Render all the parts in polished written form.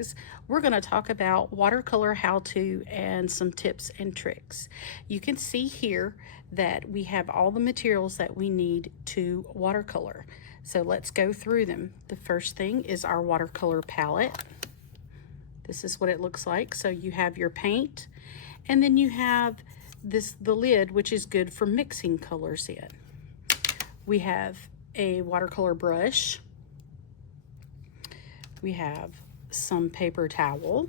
series, we're going to talk about watercolor how-to and some tips and tricks. You can see here that we have all the materials that we need to watercolor. So let's go through them. The first thing is our watercolor palette. This is what it looks like. So you have your paint, and then you have the lid, which is good for mixing colors in. We have a watercolor brush. We have some paper towel.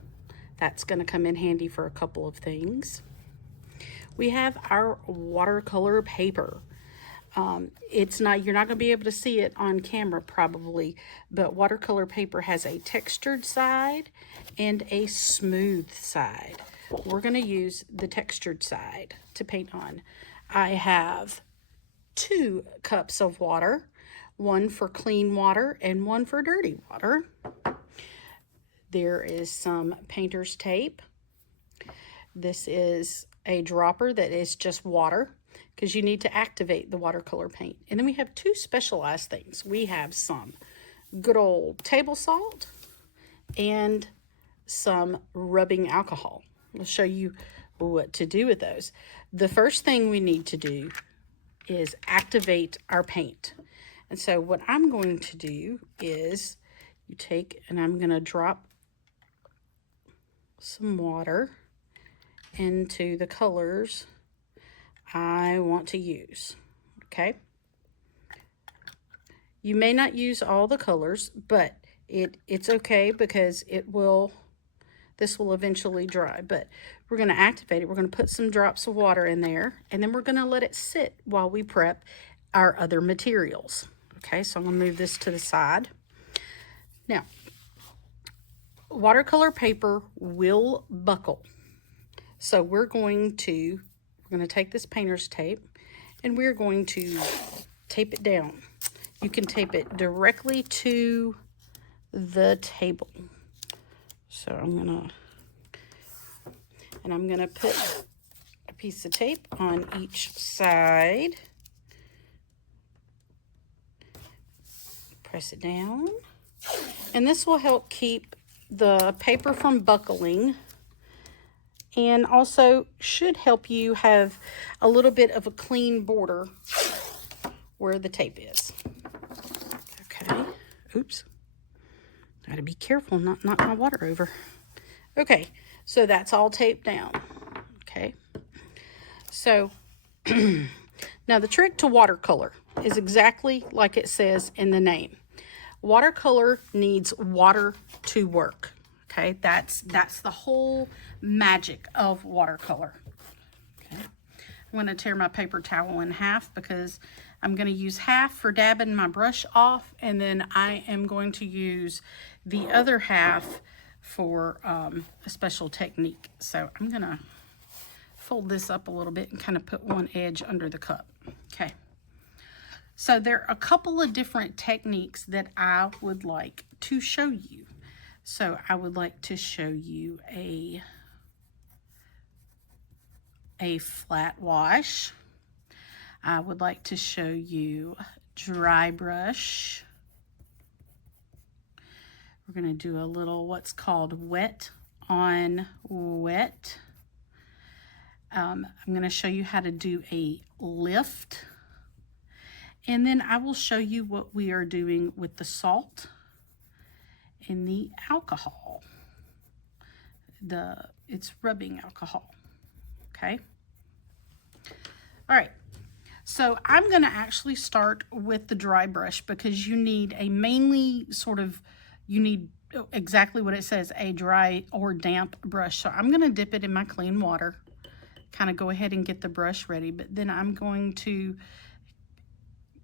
That's going to come in handy for a couple of things. We have our watercolor paper. You're not going to be able to see it on camera probably, but watercolor paper has a textured side and a smooth side. We're going to use the textured side to paint on. I have 2 cups of water, one for clean water and one for dirty water. There is some painter's tape. This is a dropper that is just water because you need to activate the watercolor paint. And then we have 2 specialized things. We have some good old table salt and some rubbing alcohol. I'll show you what to do with those. The first thing we need to do is activate our paint. And so what I'm going to do is I'm going to drop some water into the colors I want to use, okay? You may not use all the colors, but it's okay because this will eventually dry, but we're going to activate it. We're going to put some drops of water in there, and then we're going to let it sit while we prep our other materials. Okay, so I'm going to move this to the side. Now, watercolor paper will buckle. So we're going to take this painter's tape and we're going to tape it down. You can tape it directly to the table. So I'm gonna put a piece of tape on each side. Press it down, and this will help keep the paper from buckling, and also should help you have a little bit of a clean border where the tape is. Okay, oops, gotta be careful not knock my water over. Okay, so that's all taped down. Okay, so now the trick to watercolor is exactly like it says in the name. Watercolor needs water to work. Okay, that's the whole magic of watercolor. Okay, I'm going to tear my paper towel in half because I'm going to use half for dabbing my brush off, and then I am going to use the other half for a special technique. So I'm going to fold this up a little bit and kind of put one edge under the cup. Okay. So there are a couple of different techniques that I would like to show you. So I would like to show you a flat wash. I would like to show you dry brush. We're going to do a little what's called wet on wet. I'm going to show you how to do a lift. And then I will show you what we are doing with the salt and the alcohol. It's rubbing alcohol, okay? All right, so I'm gonna actually start with the dry brush because you need exactly what it says, a dry or damp brush. So I'm gonna dip it in my clean water, kind of go ahead and get the brush ready, but then I'm going to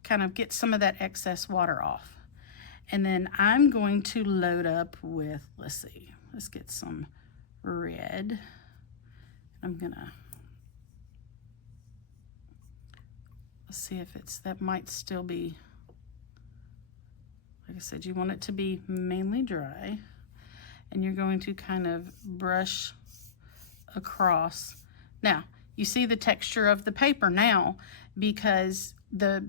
kind of get some of that excess water off. And then I'm going to load up with, let's get some red. Let's see if that might still be, like I said, you want it to be mainly dry. And you're going to kind of brush across. Now, you see the texture of the paper now because the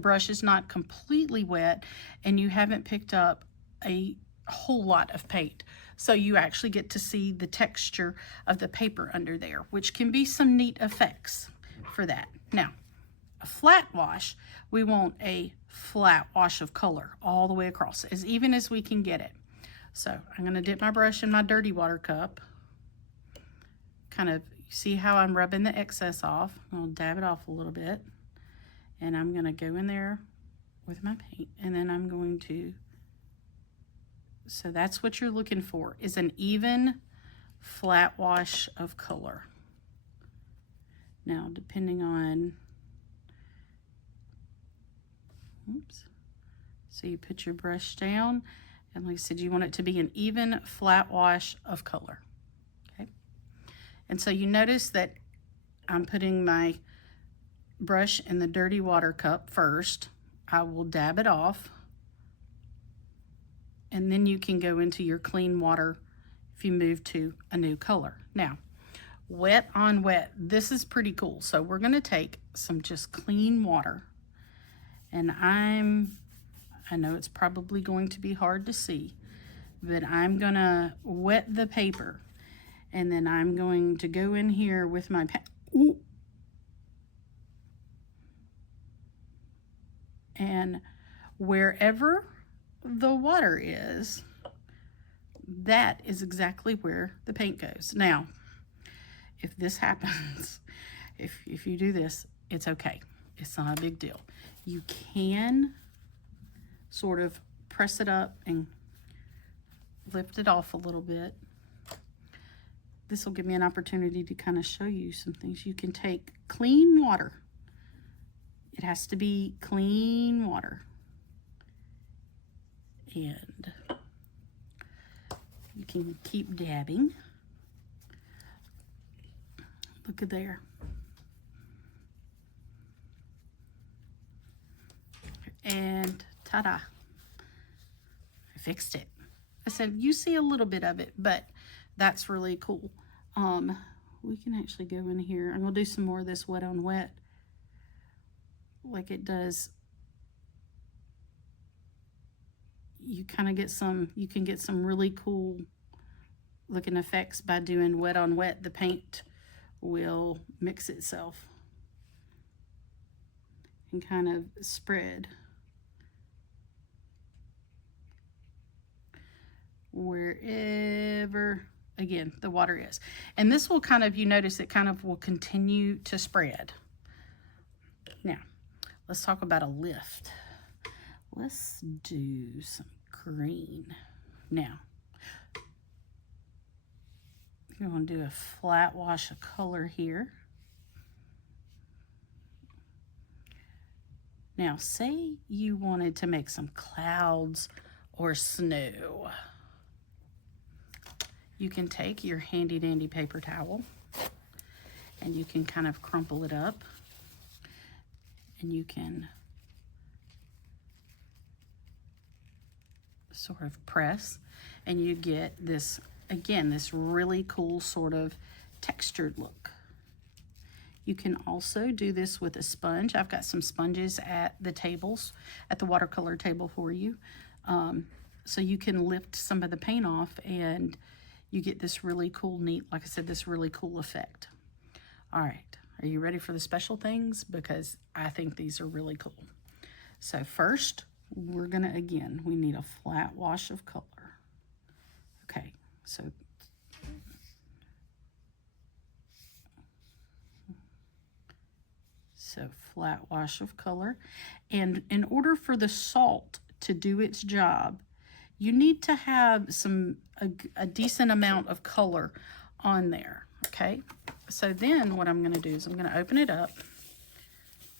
brush is not completely wet and you haven't picked up a a whole lot of paint. So you actually get to see the texture of the paper under there, which can be some neat effects for that. Now, a flat wash, we want a flat wash of color all the way across, as even as we can get it. So I'm going to dip my brush in my dirty water cup. Kind of see how I'm rubbing the excess off. I'll dab it off a little bit. And I'm going to go in there with my paint. And then I'm going to, so that's what you're looking for, is an even flat wash of color. Now, depending on, oops. So you put your brush down, and like I said, you want it to be an even flat wash of color. Okay. And so you notice that I'm putting my brush in the dirty water cup first. I will dab it off, and then you can go into your clean water if you move to a new color. Now, wet on wet, this is pretty cool. So we're going to take some just clean water, and I know it's probably going to be hard to see, but I'm going to wet the paper, and then I'm going to go in here with my pen. And wherever the water is, that is exactly where the paint goes. Now, if this happens, if you do this, it's okay. It's not a big deal. You can sort of press it up and lift it off a little bit. This will give me an opportunity to kind of show you some things. You can take clean water. It has to be clean water. And you can keep dabbing. Look at there. And ta-da. I fixed it. I said, you see a little bit of it, but that's really cool. We can actually go in here. I'm going to do some more of this wet on wet. Like it does, you kind of get some, you can get some really cool looking effects by doing wet on wet. The paint will mix itself and kind of spread wherever, again, the water is. And this will kind of, you notice it kind of will continue to spread. Now, let's talk about a lift. Let's do some green. Now, you're going to do a flat wash of color here. Now, say you wanted to make some clouds or snow. You can take your handy dandy paper towel and you can kind of crumple it up. And you can sort of press, and you get this, again, this really cool sort of textured look. You can also do this with a sponge. I've got some sponges at the tables, at the watercolor table for you. So you can lift some of the paint off and you get this really cool, neat, like I said, this really cool effect. All right. Are you ready for the special things? Because I think these are really cool. So first, we're going to, again, we need a flat wash of color. Okay, so flat wash of color. And in order for the salt to do its job, you need to have a decent amount of color on there, okay? So then what I'm going to do is I'm going to open it up.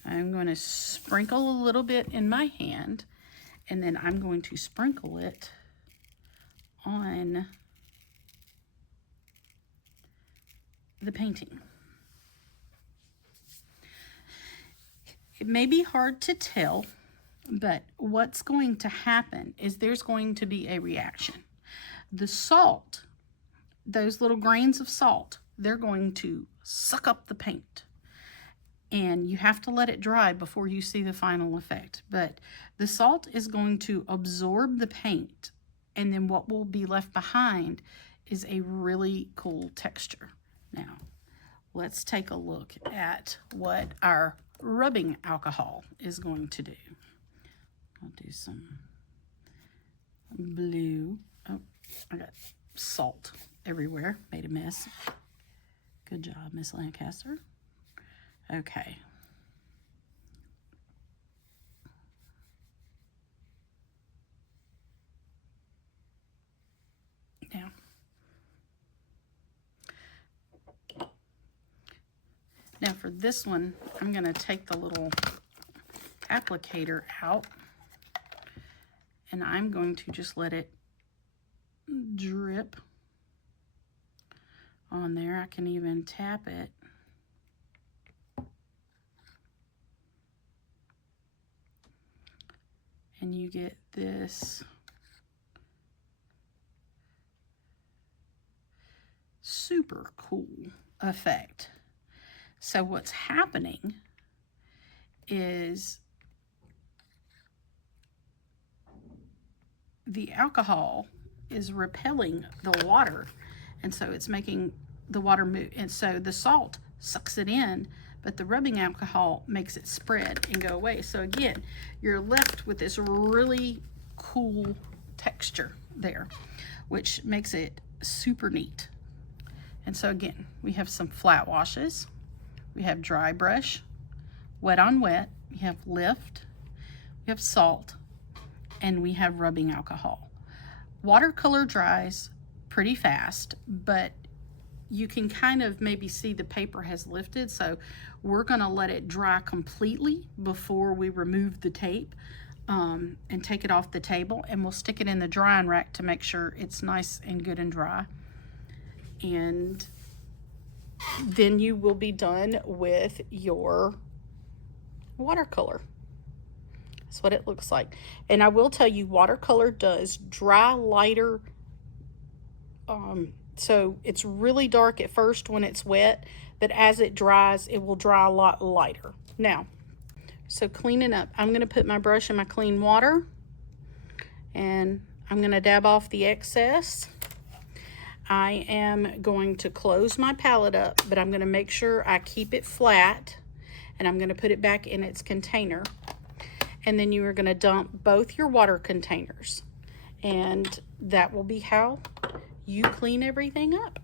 I'm going to sprinkle a little bit in my hand, and then I'm going to sprinkle it on the painting. It may be hard to tell, but what's going to happen is there's going to be a reaction. The salt, those little grains of salt, they're going to suck up the paint. And you have to let it dry before you see the final effect. But the salt is going to absorb the paint And then what will be left behind is a really cool texture. Now, let's take a look at what our rubbing alcohol is going to do. I'll do some blue. Oh, I got salt everywhere. Made a mess. Good job, Miss Lancaster. Okay. Now for this one, I'm going to take the little applicator out, and I'm going to just let it drip on there. I can even tap it. And you get this super cool effect. So what's happening is the alcohol is repelling the water, and so it's making the water move, and so the salt sucks it in, but the rubbing alcohol makes it spread and go away. So again, you're left with this really cool texture there, which makes it super neat. And so again, we have some flat washes, we have dry brush, wet on wet, we have lift, we have salt, and we have rubbing alcohol. Watercolor dries pretty fast, but you can kind of maybe see the paper has lifted, so we're gonna let it dry completely before we remove the tape and take it off the table, and we'll stick it in the drying rack to make sure it's nice and good and dry. And then you will be done with your watercolor. That's what it looks like. And I will tell you, watercolor does dry lighter. So it's really dark at first when it's wet, but as it dries, it will dry a lot lighter. Now, so cleaning up, I'm going to put my brush in my clean water, and I'm going to dab off the excess. I am going to close my palette up, but I'm going to make sure I keep it flat, and I'm going to put it back in its container. And then you are going to dump both your water containers, and that will be how you clean everything up.